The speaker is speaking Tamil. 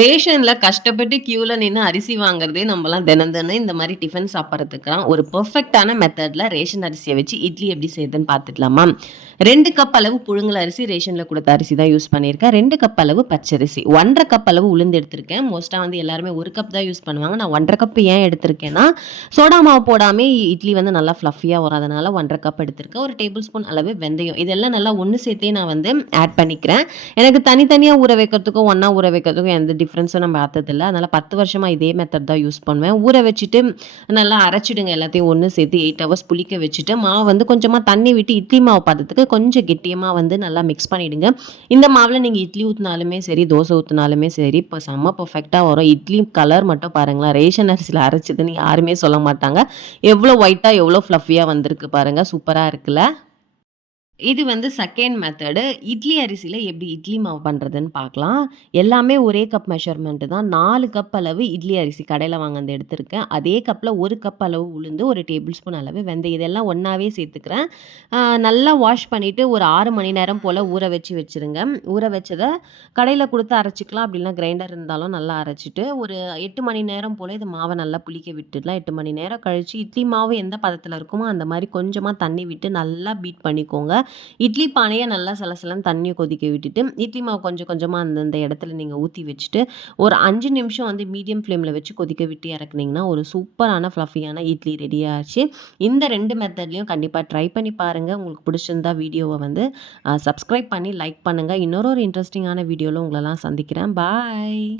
ரேஷன்ல கஷ்டப்பட்டு கியூல நின்று அரிசி வாங்குறதே நம்மலாம் தினம் தினம் இந்த மாதிரி டிஃபன் சாப்பிட்றதுக்குலாம் ஒரு பெர்ஃபெக்ட்டான மெத்தட்ல ரேஷன் அரிசியை வச்சு இட்லி எப்படி செய்யுதுன்னு பார்த்துக்கலாமா? ரெண்டு கப் அளவு புழுங்கல் அரிசி ரேஷன்ல கொடுத்த அரிசி தான் யூஸ் பண்ணியிருக்கேன். ரெண்டு கப் அளவு பச்சரிசி. ஒன்றரை கப் அளவு உளுந்து எடுத்திருக்கேன். மோஸ்ட்டாக வந்து எல்லாருமே ஒரு கப் தான் யூஸ் பண்ணுவாங்க. நான் ஒன்றரை கப் ஏன் எடுத்திருக்கேன்னா சோடா மாவு போடாமல் இட்லி வந்து நல்லா ஃப்ளஃபியாக வரும் அதனால் ஒன்றரை கப் எடுத்திருக்கேன். ஒரு டேபிள் ஸ்பூன் அளவு வெந்தயம். இதெல்லாம் நல்லா ஒன்று சேர்த்தே நான் வந்து ஆட் பண்ணிக்கிறேன். எனக்கு தனித்தனியாக ஊற வைக்கிறதுக்கும் ஒன்றா ஊற வைக்கிறதுக்கும் எந்த டிஃப்ரென்ஸும் நம்ம பார்த்ததில்ல. அதனால் பத்து வருஷமாக இதே மெத்தட் தான் யூஸ் பண்ணுவேன். ஊற வச்சுட்டு நல்லா அரைச்சிடுங்க எல்லாத்தையும் ஒன்று சேர்த்து எயிட் ஹவர்ஸ் புளிக்க வச்சுட்டு மாவு வந்து கொஞ்சமாக தண்ணி விட்டு இட்லி மாவு பார்த்ததுக்கு கொஞ்சம் கெட்டியமாக வந்து நல்லா மிக்ஸ் பண்ணிவிடுங்க இந்த மாவில் நீங்கள் இட்லி ஊற்றினாலுமே சரி தோசை ஊற்றினாலுமே சரி இப்போ செம்ம பர்ஃபெக்டாக வரும். இட்லி கலர் மட்டும் பாருங்களேன். ரேஷன் அரிசியில் அரைச்சதுன்னு யாருமே சொல்ல மாட்டாங்க. எவ்வளோ ஒயிட்டாக எவ்வளோ ஃப்ளஃபியாக வந்திருக்கு பாருங்கள் சூப்பராக இருக்குல்ல? இது வந்து செகண்ட் மெத்தடு இட்லி அரிசியில் எப்படி இட்லி மாவு பண்ணுறதுன்னு பார்க்கலாம். எல்லாமே ஒரே கப் மெஷர்மெண்ட்டு தான். நாலு கப் அளவு இட்லி அரிசி கடையில் வாங்கினது எடுத்திருக்கேன். அதே கப்பில் ஒரு கப் அளவு உளுந்து ஒரு டேபிள் ஸ்பூன் அளவு வெந்தயம். இதெல்லாம் ஒன்றாவே சேர்த்துக்கிறேன். நல்லா வாஷ் பண்ணிவிட்டு ஒரு ஆறு மணி நேரம் போல் ஊற வச்சு வச்சுருங்க. ஊற வச்சதை கடையில் கொடுத்து அரைச்சிக்கலாம். அப்படின்னா கிரைண்டர் இருந்தாலும் நல்லா அரைச்சிட்டு ஒரு எட்டு மணி நேரம் போல் இது மாவை நல்லா புளிக்க விட்டுடலாம். எட்டு மணி நேரம் கழித்து இட்லி மாவு எந்த பதத்தில் இருக்குமோ அந்த மாதிரி கொஞ்சமாக தண்ணி விட்டு நல்லா பீட் பண்ணிக்கோங்க. இட்லி பானையை நல்லா சலசலன்னு தண்ணியை கொதிக்க விட்டுட்டு இட்லி மாவு கொஞ்சம் கொஞ்சமாக அந்தந்த இடத்துல நீங்கள் ஊற்றி வச்சுட்டு ஒரு அஞ்சு நிமிஷம் வந்து மீடியம் ஃப்ளேமில் வச்சு கொதிக்க விட்டு இறக்குனீங்கன்னா ஒரு சூப்பரான ஃப்ளஃபியான இட்லி ரெடி ஆச்சு. இந்த ரெண்டு மெத்தட்லையும் கண்டிப்பாக ட்ரை பண்ணி பாருங்கள் உங்களுக்கு பிடிச்சிருந்தா வீடியோவை வந்து சப்ஸ்கிரைப் பண்ணி லைக் பண்ணுங்கள் இன்னொரு ஒரு இன்ட்ரெஸ்டிங்கான வீடியோவில் உங்களெல்லாம் சந்திக்கிறேன். பாய்.